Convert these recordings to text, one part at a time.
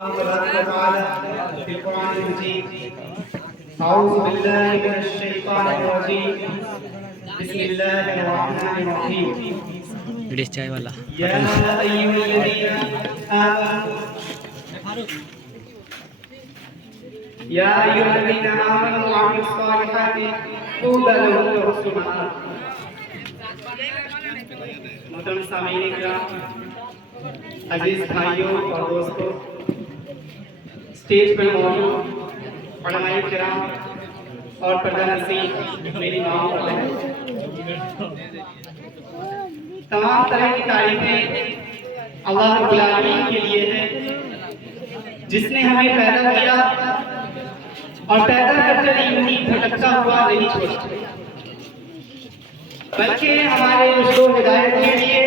في القرآن المجيد. أعوذ بالله من الشيطان الرجيم. بسم الله الرحمن الرحيم. يا أيها الذين آمنوا وعملوا الصالحات طوبى لهم وحسن مآب. محترم سامعین کرام، عزیز بھائیوں اور دوستوں، اسٹیج پر موجود علماء کرام اور پردہ نشین میری ماں اور بہن، تمام طرح کی تعریفیں اللہ رب العالمین کے لیے ہیں، جس نے ہمیں پیدا کیا اور پیدا کرتے یوں بھٹکتا ہوا نہیں چھوڑا، بلکہ ہمارے رشد و ہدایت کے لیے،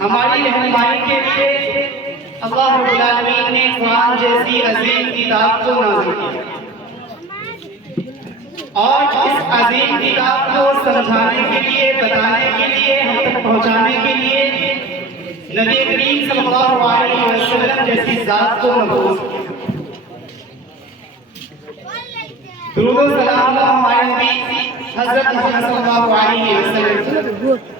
ہماری رہنمائی کے لیے اللہ رب العالمین نے قرآن جیسی عظیم کتاب کو نازل کیا، اور اس عظیم کتاب کو سمجھانے کے لیے، بتانے کے لیے، ہم تک پہنچانے کے لیے نبی کریم صلی اللہ علیہ وسلم جیسی ذات کو مبعوث کیا۔ درود و سلام ہمارے نبی حضرت محمد صلی اللہ علیہ وسلم۔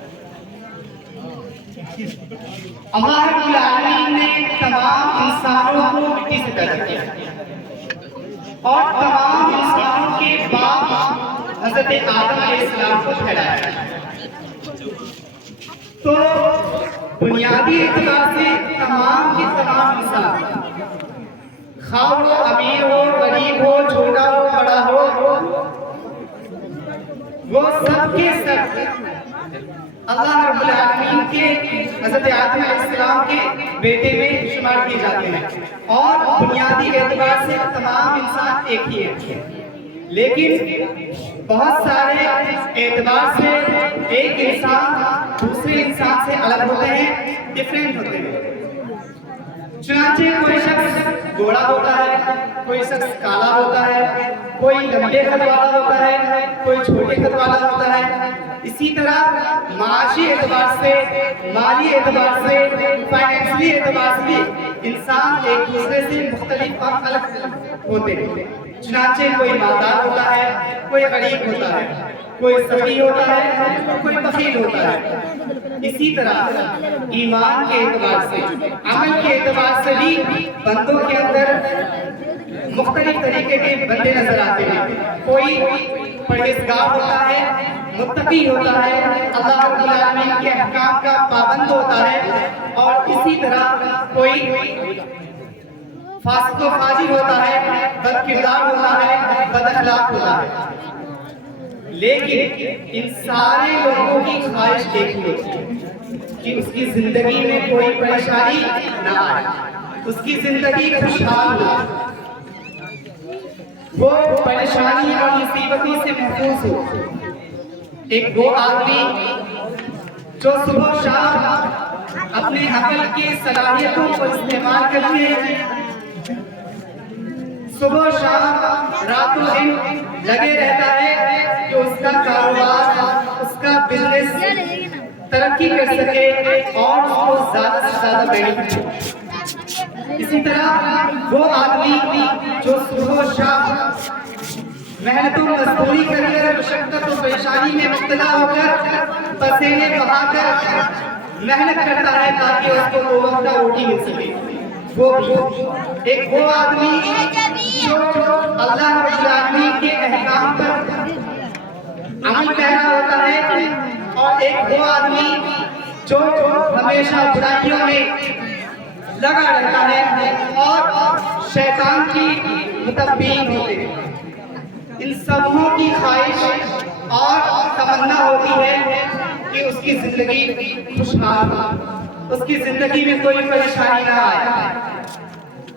اللہ رب العالمین نے تمام انسانوں کو مٹی سے پیدا کیا اور تمام انسانوں کے باپ حضرت آدم علیہ السلام کو پھیلایا۔ تو بنیادی اعتبار سے تمام کے تمام انسان، خواہ وہ امیر ہو، غریب ہو، چھوٹا ہو، بڑا ہو، وہ سب کے سب اللہ رب العالمین کے حضرت آدم علیہ السلام کے بیٹے میں شمار کیے جاتے ہیں، اور بنیادی اعتبار سے تمام انسان ایک ہی ہے، لیکن بہت سارے اعتبار سے ایک انسان دوسرے انسان سے الگ ہوتے ہیں، ڈیفرنٹ ہوتے ہیں۔ چنانچہ کوئی شخص گھوڑا ہوتا ہے، کوئی شخص کالا ہوتا ہے، کوئی لمبے قد والا ہوتا ہے، کوئی چھوٹے قد والا ہوتا ہے۔ اسی طرح معاشی اعتبار سے، مالی اعتبار سے، فائنینشلی اعتبار سے انسان ایک دوسرے سے مختلف اور الگ ہوتے ہیں۔ چنانچہ کوئی مالدار ہوتا ہے، کوئی غریب ہوتا ہے، کوئی سخی ہوتا ہے، کوئی بخیل ہوتا ہے۔ اسی طرح ایمان کے اعتبار سے، عمل کے اعتبار سے بھی بندوں کے اندر مختلف طریقے کے بندے نظر آتے ہیں۔ کوئی پرہیزگار ہوتا ہے، متقی ہوتا ہے، اللہ رب العالمین کے احکام کا پابند ہوتا ہے، اور اسی طرح کوئی فاسق و فاجر ہوتا ہے، بد کردار ہوتا ہے، بد اخلاق ہوتا ہے۔ لیکن ان سارے لوگوں کی خواہش ایک ہی ہوتی ہے کہ اس کی زندگی میں کوئی پریشانی نہ آئے، اس کی زندگی خوشحال ہو، وہ پریشانی اور مصیبتوں سے محفوظ ہو۔ ایک وہ آدمی جو صبح و شام اپنے عقل کی صلاحیتوں کو استعمال کرتے ہیں، صبح و شام رات و دن لگے رہتا ہے کہ اس کا کاروبار، اس کا بزنس ترقی کر سکے اور اس کو زیادہ سے زیادہ بینیفٹ ہو۔ اسی طرح وہ آدمی جو صبح و شام محنت و مزدوری کر کر، مشقت و پریشانی میں مبتلا ہو کر، پسینے بہا کر محنت کرتا ہے تاکہ اس کو دو وقت کا روٹی مل سکے، ایک وہ آدمی جو اللہ رب العالمین کے احکام پر عمل پیرا ہوتا ہے، اور ایک وہ آدمی جو ہمیشہ برائیوں میں لگا رہتا ہے اور شیطان کی متبعین ہوتے ہیں۔ ان سبوں کی خواہش اور تمنا ہوتی ہے کہ اس کی زندگی خوشحال ہو، اس کی زندگی میں کوئی پریشانی نہ آئے،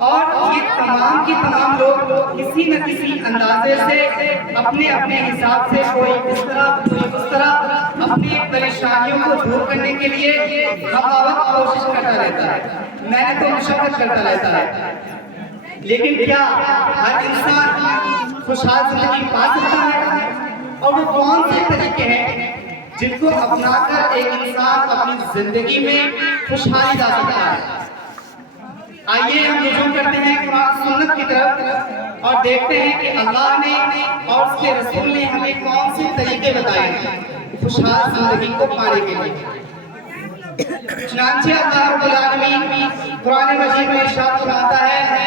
اور یہ تمام کی تمام لوگ کسی نہ کسی اندازے سے اپنے اپنے حساب سے، کوئی اس طرح کوئی اس طرح اپنی پریشانیوں کو دور کرنے کے لیے ہم وقت کوشش کرتا رہتا ہے، محنت و مشقت کرتا رہتا ہے۔ لیکن کیا ہر انسان خوشحال زندگی پا سکتا ہے؟ اور وہ کون سے طریقے ہیں جن کو اپنا کر ایک انسان اپنی زندگی میں خوشحالی لا سکتا ہے؟ آئیے ہم رجوع کرتے ہیں قرآن سنت کی طرف اور دیکھتے ہیں کہ اللہ نے اور اس کے رسول نے ہمیں کون سے طریقے بتائے ہیں خوشحال زندگی کو پانے کے لیے۔ چنانچہ اللہ رب العالمین قرآن مجید میں ارشاد فرماتا ہے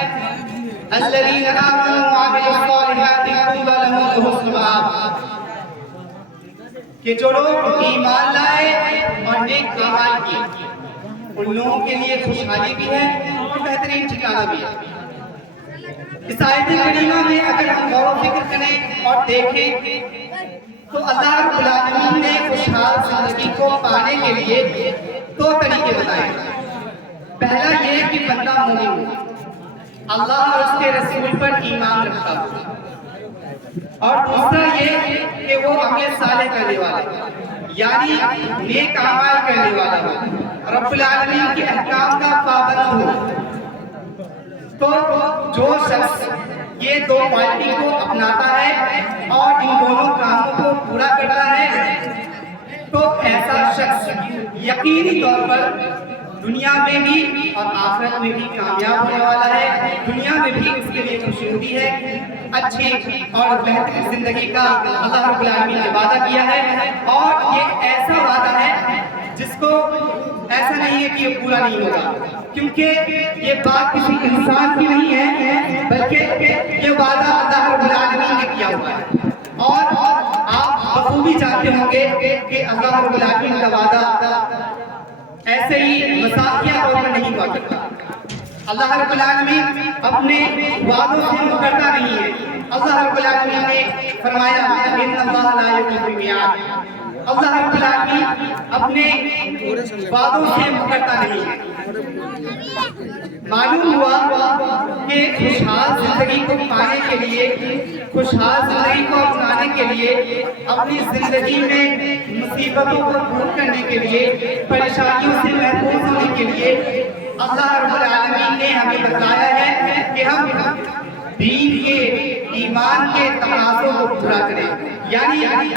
الذین آمنوا وعملوا الصالحات طوبی لهم وحسن مآب، کہ جو لوگ ایمان لائے اور نیک اعمال کیے ان لوگوں کے لیے خوشحالی بھی ہے اور بہترین ٹھکانہ بھی ہے۔ اس آیت کریمہ میں اگر ہم غور و فکر کریں اور دیکھیں تو اللہ رب العالمین نے خوشحال زندگی کو پانے کے لیے دو طریقے بتائے۔ پہلا یہ کہ بندہ مومن ہو، اللہ اور اس کے رسول پر ایمان رکھتا ہو، اور دوسرا یہ کہ وہ عمل صالح کرنے والا ہے، یعنی نیک اعمال کرنے والا ہو، رب العالمین کے احکام کا پابند ہو۔ تو جو شخص یہ دو کوالٹی کو اپناتا ہے اور ان دونوں کاموں کو پورا کرتا ہے تو ایسا شخص یقینی طور پر دنیا میں بھی اور آخرت میں بھی کامیاب ہونے والا ہے۔ دنیا میں بھی اس کے لیے خوشنودی ہے، اچھی اور بہترین زندگی کا اللہ رب العالمین نے وعدہ کیا ہے، اور یہ ایسا وعدہ ہے جس کو ایسا نہیں ہے کہ یہ پورا نہیں ہوگا، کیونکہ یہ بات کسی انسان کی نہیں ہے بلکہ یہ وعدہ اللہ رب العالمین نے کیا ہوا ہے۔ اور آپ بخوبی جانتے ہوں گے کہ اللہ رب العالمین کا وعدہ ایسے ہی مذاقیہ طور پر نہیں ہوا کرتا۔ اللہ رب العالمین اپنے وعدوں سے مکرتا نہیں ہے۔ اللہ رب العالمین نے فرمایا ان اللہ لا یخلف المیعاد، اللہ رب العالمین اپنے وعدوں سے مکرتا نہیں ہے۔ معلوم ہوا کہ خوشحال زندگی کو پانے کے لیے، خوشحال زندگی کو اپنانے کے لیے، اپنی زندگی میں مصیبتوں کو دور کرنے کے لیے، پریشانیوں سے محفوظ ہونے کے لیے اللہ رب العالمین نے ہمیں بتایا ہے کہ ہم دین کے، ایمان کے تقاضوں کو پورا کریں، یعنی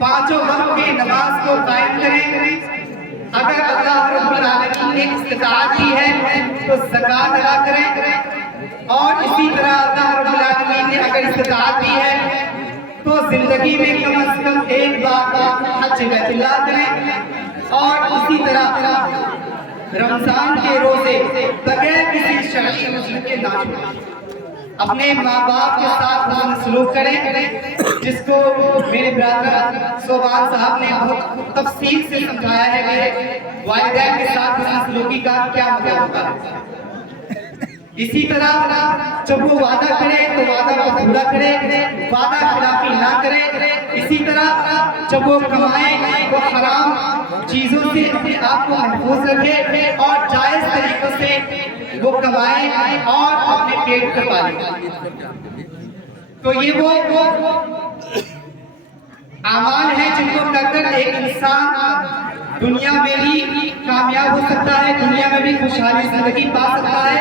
پانچوں وقت کی نماز کو قائم کریں۔ اگر اللہ رب العالمین نے استطاعت دی ہے تو زکوٰۃ ادا کریں، اور اسی طرح اللہ رب العالمین نے اگر استطاعت دی ہے تو زندگی میں کم از کم ایک بار حج بیت اللہ کریں، اور اسی طرح رمضان کے روزے بغیر کسی شرعی عذر کے نہ چھوڑیں، اپنے ماں باپ کے ساتھ حسن سلوک کریں، جس کو میرے برادر صوبان صاحب نے بہت تفصیل سے سمجھایا ہے کہ والدین کے ساتھ حسن سلوکی کا کیا مطلب ہوتا ہے۔ اسی طرح جب وہ وعدہ کرے تو وعدہ کو پورا کرے، وعدہ خلافی نہ کرے۔ اسی طرح جب وہ کمائے تو حرام چیزوں سے اپنے آپ کو محفوظ رکھے اور جائز طریقوں سے وہ کمائے اور اپنے پیٹ کو پالے۔ تو یہ وہ اعمال ہیں جن کو کر کر ایک انسان دنیا میں بھی کامیاب ہو سکتا ہے، دنیا میں بھی خوشحالی زندگی پا سکتا ہے،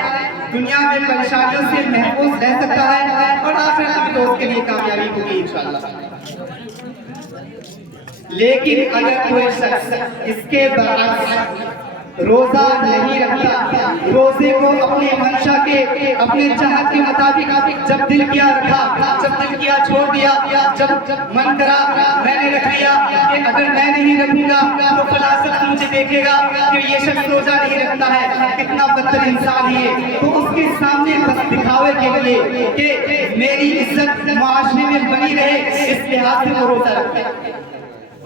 دنیا میں پریشانیوں سے محفوظ رہ سکتا ہے، اور آخرت میں تو اس کے لیے کامیابی ہوگی انشاءاللہ۔ لیکن اگر کوئی شخص اس کے برعکس روزہ نہیں رکھتا، روزے کو اپنے منشا کے، اپنے چاہت کے مطابق جب دل کیا رکھا، جب دل کیا چھوڑ دیا، جب من کرا میں نے رکھ لیا، کہ اگر میں نہیں رکھوں گا تو فلاں شخص مجھے دیکھے گا کہ یہ شخص روزہ نہیں رکھتا ہے، کتنا بدتر انسان ہے، تو اس کے سامنے بس دکھاوے کے لیے کہ میری عزت معاشرے میں بنی رہے اس لحاظ سے وہ روزہ رکھتا ہے،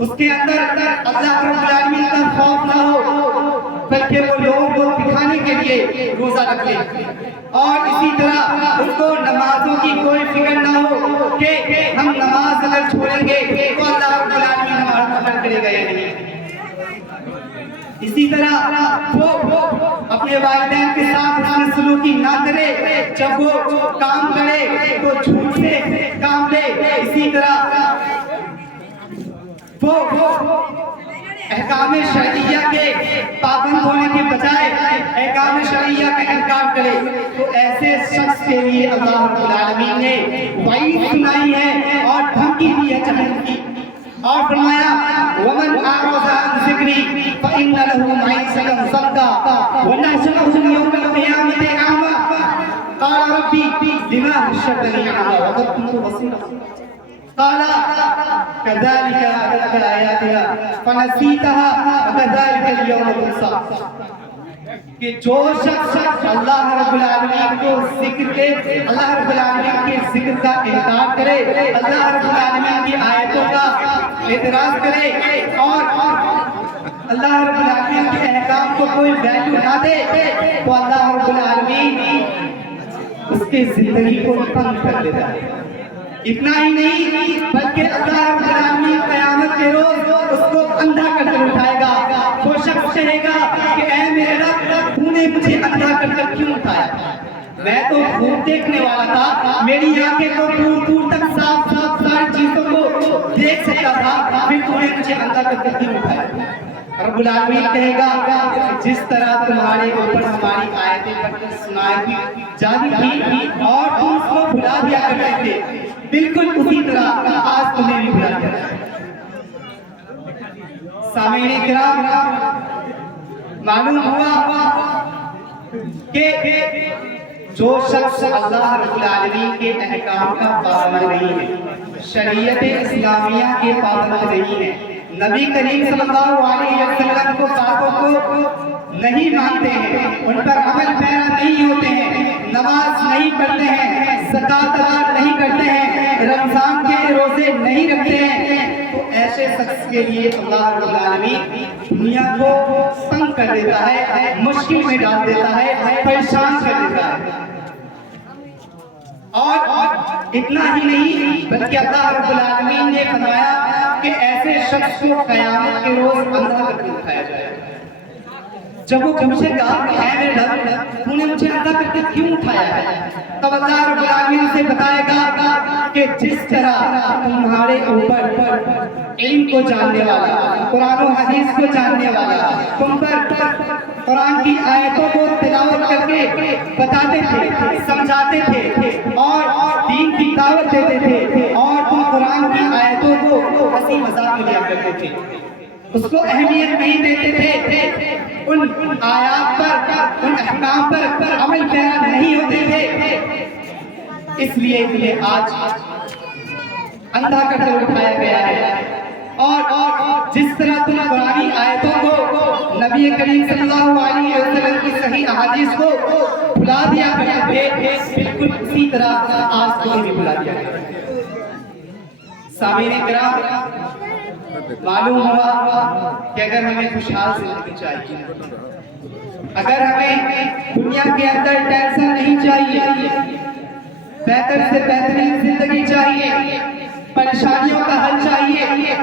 اس کے اندر اللہ رب العالمین کا خوف نہ ہو، بلکہ وہ لوگوں کو دکھانے کے لیے روزہ رکھ لے، اور اسی طرح اس کو نمازوں کی کوئی فکر نہ ہو کہ ہم نماز اگر چھوڑیں گے تو اللہ رب العالمین ہمارا قدر کرے گا یا نہیں۔ اسی طرح وہ اپنے والدین کے ساتھ حسن سلوکی نہ کرے، جب وہ کام کرے تو جھوٹ سے کام لے، اسی طرح وہ احکام شرعیہ کے پابند ہونے کے بجائے احکام شرعیہ کا انکار کرے، تو ایسے شخص کے لیے اللہ رب العالمین نے وعید سنائی ہے اور دھمکی دی ہے جہنم کی، اور فرمایا وَمَنْ أَعْرَضَ عَنْ ذِكْرِي فَإِنَّ لَهُ مَعِيشَةً ضَنكًا وَنَحْشُرُهُ يَوْمَ الْقِيَامَةِ حشرتني أعمى وقد كنت بصيرا قال كذلك أتتك آياتنا فنسيتها وكذلك اليوم تنسى کہ جو شخص اللہ رب العالمین کو ذکر کے اللہ رب العالمین کے ذکر کا انکار کرے، اللہ رب العالمین کی آیتوں کا اعتراض کرے اور اللہ رب العالمین کے احکام کو کوئی ویلیو نہ دے تو اللہ رب العالمین اس کی زندگی کو تنگ کر دیتا ہے۔ اتنا ہی نہیں بلکہ اللہ رب العالمین قیامت کے روز اس کو اندھا کر کے اٹھائے گا۔ وہ شخص کہے گا کہ اے میرے رب تو نے مجھے اندھا کر کیوں اٹھایا؟ میں تو خوب دیکھنے والا تھا، میری آنکھیں تو دور دور تک صاف صاف ساری چیزوں کو دیکھ سکتا تھا، پھر تو نے مجھے اندھا کر کیوں اٹھایا؟ رب العالمین کہے گا جس طرح تمہارے اوپر ہماری آیتیں پڑھ کر سنائی جاتی تھی اور تم اس کو بھلا دیا کرتے تھے، بالکل اسی طرح آج تمہیں بھی بھلا دیا۔ سامعین کرام، معلوم ہوا کہ جو شخص اللہ رب العالمین کے احکام کا پابند نہیں ہے، شریعت اسلامیہ کے پابند نہیں ہے، نبی کریم صلی اللہ علیہ وسلم کو باتوں کو نہیں مانتے ہیں، ان پر عمل پیرا نہیں ہوتے ہیں، نماز نہیں پڑھتے ہیں، زکوٰۃ ادا نہیں کرتے ہیں، رمضان کے روزے نہیں رکھتے ہیں، تو ایسے شخص کے لیے اللہ رب العالمین دنیا کو تنگ کر دیتا ہے، مشکل میں ڈال دیتا ہے، پریشان کر دیتا ہے۔ اور اتنا ہی نہیں بلکہ اللہ رب العالمین نے فرمایا کہ ایسے شخص کو قیامت کے روز اندھا کر کے اٹھایا جائے گا۔ جب وہ پوچھے گا کہ اے میرے رب تو نے مجھے اندھا کر کے کیوں اٹھایا ہے، تب اللہ رب العالمین سے بتائے گا کہ جس طرح تمہارے اوپر علم کو جاننے والا، قرآن و حدیث کو جاننے والا تم پر قرآن کی آیتوں کو تلاوت کر کے بتاتے تھے، سمجھاتے تھے اور دین کی دعوت دیتے تھے اور تم قرآن کی آیتوں کو ہنسی مذاق میں لیا کرتے تھے، اس کو اہمیت نہیں دیتے تھے، ان آیات پر، ان احکام پر عمل پیرا نہیں ہوتے تھے، اس لیے تمہیں آج اندھا کر کے اٹھایا گیا ہے۔ اور جس طرح تم قرآنی آیتوں کو، نبی کریم صلی اللہ علیہ وسلم کی صحیح احادیث کو بھلا دیا کرتے تھے، بالکل اسی طرح آج تمہیں بھی بھلا دیا گیا۔ سامعین کرام، معلوم ہوا کہ اگر ہمیں خوشحال زندگی چاہیے، اگر ہمیں دنیا کے اندر ٹینشن نہیں چاہیے، بہتر سے بہترین زندگی چاہیے، پریشانیوں کا حل چاہیے،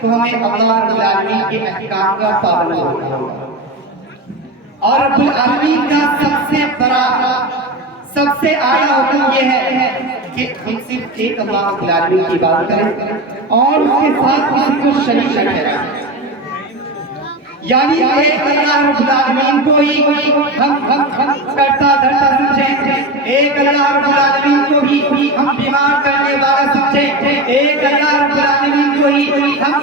تو ہمیں اللہ رب العالمین کے احکام کا پابند ہونا ہوگا۔ اور رب العالمین کا سب سے بڑا، سب سے اعلیٰ حکم یہ ہے کہ ہم صرف ایک اللہ رب العالمین کی بات کریں اور اس کے ساتھ کسی کو شریک نہ ٹھہرائیں، یعنی ایک اللہ رب العالمین کو ہی ہم کرتا دھرتا سمجھیں، ایک اللہ رب العالمین کو ہی ہم بیمار کرنے والا سمجھیں، ایک اللہ رب العالمین کو ہی ہم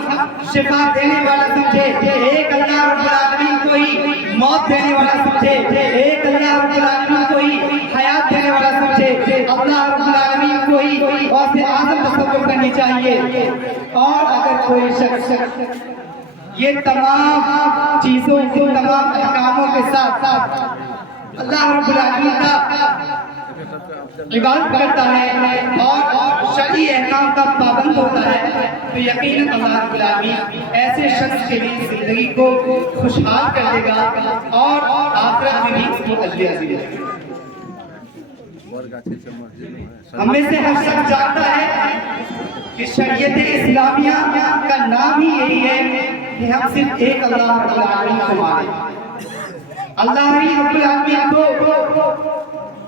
شفا دینے والا سمجھیں، ایک اللہ رب العالمین کو ہی موت دینے والا سمجھیں، ایک اللہ رب العالمین کو ہی حیات دینے والا سمجھیں، اللہ رب العالمین کو ہی غوث اعظم تصور کرنی چاہیے۔ اور اگر کوئی شخص یہ تمام چیزوں کو، تمام احکاموں کے ساتھ اللہ رب العالمین کا عبادت کرتا ہے اور شرعی احکام کا پابند ہوتا ہے، تو یقیناً اللہ رب العالمین ایسے شخص کے لیے زندگی کو خوشحال کر دے گا اور آخرت میں بھی اس کو اجر عظیم دے گا۔ ہم میں سے ہر شخص جانتا ہے کہ شریعت اسلامیہ کا نام ہی یہی ہے کہ ہم صرف ایک اللہ رب العالمین کو مانیں، اللہ ہی رب العالمین کو،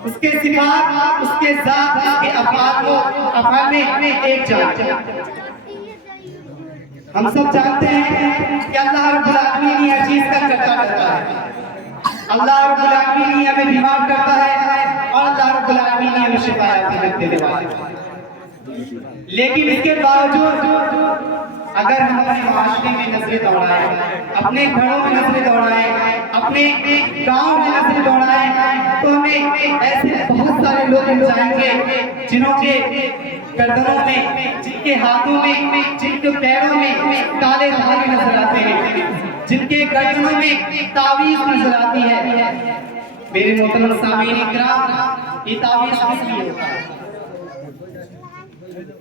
اس کے صفات، اس کے ذات، اس کے افعال کو افعال میں ایک جانتے ہیں۔ ہم سب جانتے ہیں کہ اللہ رب العالمین ہی ہر چیز کا کرتا ہے، اللہ رب العالمین ہی ہمیں بیمار کرتا ہے اور اللہ رب العالمین ہی ہمیں شفا دینے والا ہے۔ لیکن اس کے باوجود اگر ہم اپنے معاشرے میں نظریں دوڑائیں، اپنے گھروں میں نظریں دوڑائیں، اپنے گاؤں میں نظریں دوڑائیں، تو ہمیں ایسے بہت سارے سارے لوگ جائیں گے جنہوں کے گردنوں میں، جن کے ہاتھوں میں، جن کے پیروں میں کالے دھاگے نظر آتے ہیں، جن کے گردنوں میں تعویذ نظر آتی ہے۔ میرے محترم سامعین اکرام، یہ تعویذ کس لیے ہوتا ہے؟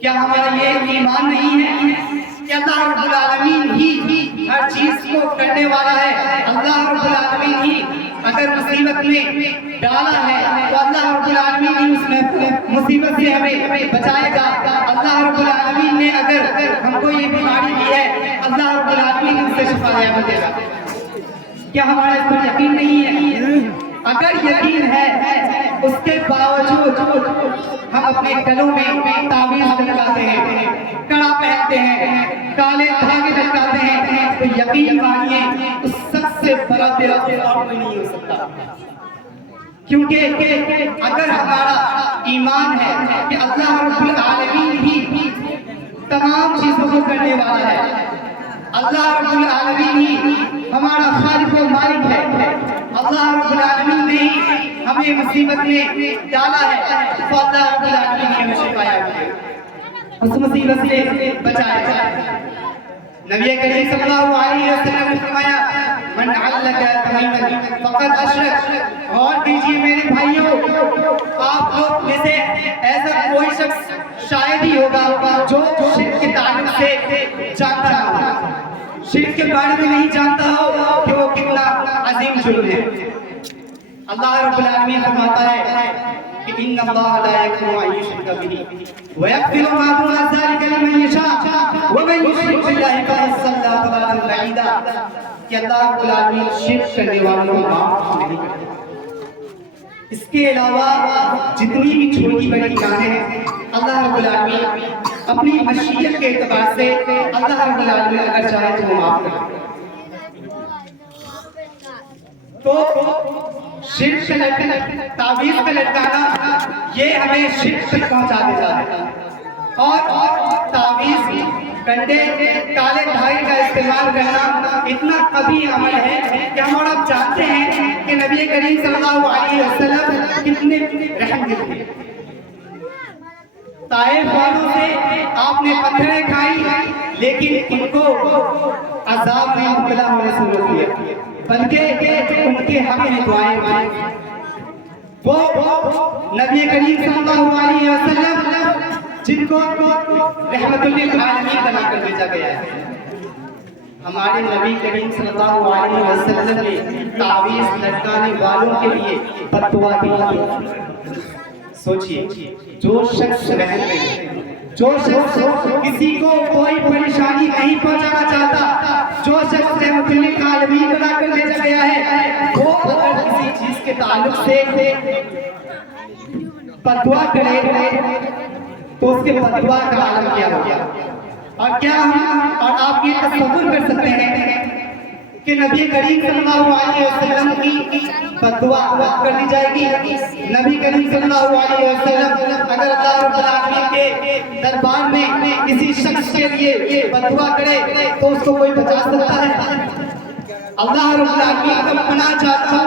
کیا ہمارا یہ ایمان نہیں ہے کہ اللہ رب العالمین ہی ہر چیز کو کرنے والا ہے؟ اللہ رب العالمین ہی اگر مصیبت میں ڈالا ہے تو اللہ رب العالمین ہی اس میں مصیبت سے ہمیں بچائے گا۔ اللہ رب العالمین نے اگر ہم کو یہ بیماری دی ہے، اللہ رب العالمین اس سے شفا دے گا۔ کیا ہمارا اس پر یقین نہیں ہے؟ اگر یقین ہے، اس کے باوجود ہم اپنے گلوں میں تعویذ لٹکاتے ہیں، کڑا پہنتے ہیں، کالے دھاگے لٹکاتے ہیں، تو یقین مانیے اس سب سے بڑا تیرا اور کوئی نہیں ہو سکتا۔ کیونکہ اگر ہمارا ایمان ہے کہ اللہ رب العالمین ہی تمام چیزوں کو کرنے والا ہے، اللہ رب العالمین ہی ہمارا خالق و مالک ہے، اللہ رب العالمین نے ہمیں مصیبت میں ڈالا ہے، تو اللہ رب العالمین نے ہمیں شفا دے، اس مصیبت سے بچایا۔ نبی کریم صلی اللہ علیہ وسلم نے فرمایا من علق تمیمۃ فقد اشرک۔ اور دیجیے میرے بھائیوں، آپ لوگ میں سے ایسا کوئی شخص شاید ہی ہوگا جو شرک کے تعلق سے جانتا نہ ہو، شرک کے بارے میں نہیں جانتا ہو کہ وہ کتنا عظیم جرم ہے۔ اللہ رب العالمین فرماتا ہے کہ ان اللہ لا یغفر ان یشرک بہ ویغفر ما دون ذلک لمن یشاء ومن یشرک باللہ فقد ضل ضلالا بعیدا، کہ اللہ رب العالمین شرک کرنے والوں کو معاف نہیں کرتا۔ اس کے علاوہ جتنی بھی چھوٹی بڑی گناہیں ہیں، اللہ رب العالمین اپنی مشیت کے اعتبار سے اللہ رب العالمین اگر چاہے تو معاف کرے۔ تو شرک سے تعویذ پہ لٹکانا یہ ہمیں شرک تک پہنچا دیتا ہے، اور تعویذ کنڈے کالے دھاگے کا استعمال کرنا اتنا قبیح عمل ہے کہ ہم اور آپ جانتے ہیں کہ نبی کریم صلی اللہ علیہ وسلم کتنے رحم دل تھے۔ طائف والوں سے آپ نے پتھریں کھائی لیکن ان کو عذاب میں مبتلا ہونے سے روک دیا، بلکہ ان کے حق میں دعائیں مانگی۔ وہ نبی کریم صلی اللہ علیہ وسلم جن کو رحمت للعالمین بنا کر بھیجا گیا ہے، ہمارے نبی کریم صلی اللہ علیہ وسلم نے تعویذ لٹکانے والوں کے لیے بد دعا دی۔ سوچئے، جو شخص جو شخص کسی کو کوئی پریشانی نہیں پہنچانا چاہتا، جو شخص رحمت للعالمین بنا کر بھیجا گیا ہے، وہ اگر کسی چیز کے تعلق سے بد دعا کرے تو اس کے بد دعا کا عالم کیا ہوگا۔ اور کیا ہم اور آپ یہ تصور کر سکتے ہیں کہ نبی کریم صلی اللہ علیہ وسلم کی بد دعا کر دی جائے گی؟ نبی کریم صلی اللہ علیہ وسلم اگر اللہ رب العالمین کے دربار میں کسی شخص کے لیے بد دعا کرے تو اس کو کوئی بچا سکتا ہے؟ اللہ رب العالمین کا پناہ چاہتا ہوں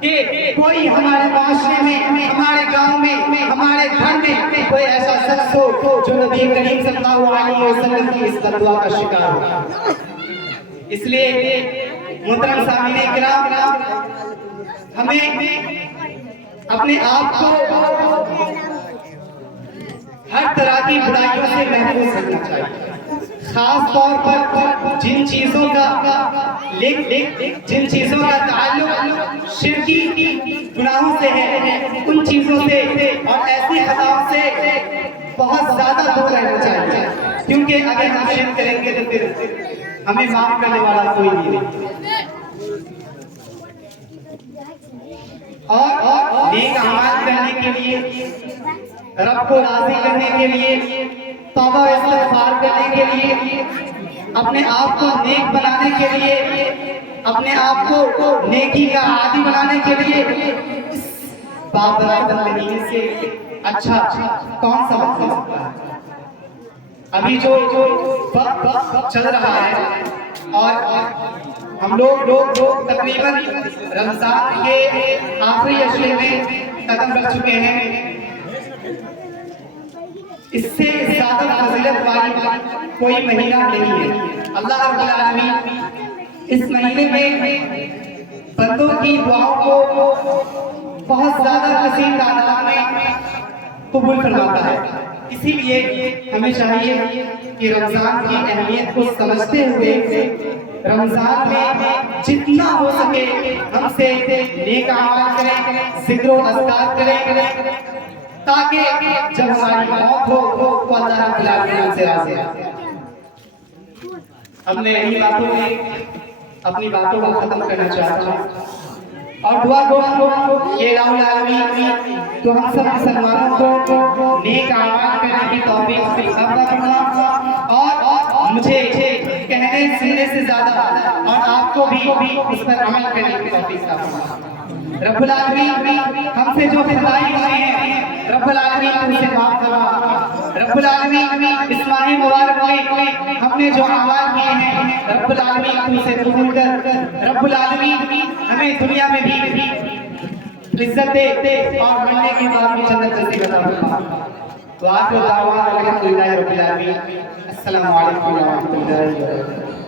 کہ کوئی ہمارے معاشرے میں، ہمارے گاؤں میں، ہمارے گھر میں کوئی ایسا شخص ہو جو نبی کریم صلی اللہ علیہ وسلم کی اس بد دعا کا شکار ہو۔ اس لیے محترم سامعین کرام، ہمیں اپنے آپ کو ہر طرح کی برائیوں سے محفوظ رکھنا چاہیے، خاص طور پر جن چیزوں کا تعلق شرکی گناہوں سے ہے، ان چیزوں سے اور ایسی خطاؤں سے بہت زیادہ دور رہنا چاہیے، کیونکہ اگر ہم شرک کریں گے تو پھر ہمیں معاف کرنے والا کوئی نہیں ہے۔ اور نیک اعمال کرنے کے لیے، رب کو راضی کرنے کے لیے، توبہ استغفار کرنے کے لیے، اپنے آپ کو نیک بنانے کے لیے، اپنے آپ کو نیکی کا عادی بنانے کے لیے بابرکت مہینے سے اچھا کون سا وقت ہو سکتا ہے؟ ابھی جو وقت چل رہا ہے اور ہم لوگ تقریباً رمضان کے آخری عشرے میں قدم رکھ چکے ہیں، اس سے زیادہ فضیلت والی کوئی مہینہ نہیں ہے۔ اللہ رب العالمین اس مہینے میں بندوں کی دعاؤں کو بہت زیادہ کثیر تعداد میں قبول فرماتا ہے۔ اسی لیے ہمیں چاہیے کہ رمضان کی اہمیت کو سمجھتے ہوئے رمضان میں جتنا ہو سکے ہم سے نیک اعمال کریں، ذکر و اذکار کریں، تاکہ جب ہماری موت ہو تو اللہ رب العالمین ہم سے راضی ہے۔ ہم نے انہی باتوں میں اپنی باتوں کو ختم کرنا چاہتا ہوں اور دعا گو کہ الہ العالمین تو ہم سب مسلمانوں کو نیک اعمال کرنے کی توفیق عطا فرما اور مجھے کہنے سننے سے زیادہ اور آپ کو بھی اس پر عمل کرنے کی توفیق عطا فرما۔ رب العالمین ہم سے جو خطائیں ہوئی ہیں رب العالمین ان سے معاف فرما۔ رب العالمین اس ماہ مبارک میں ہم نے جو اعمال کیے ہیں رب العالمین ان سے قبول کر، رب العالمین ہمیں دنیا میں بھی عزت دے اور مرنے کے بعد بھی جنت نصیب عطا فرما۔ تو آخر دعوانا الحمدللہ رب العالمین۔ السلام علیکم ورحمۃ اللہ وبرکاتہ۔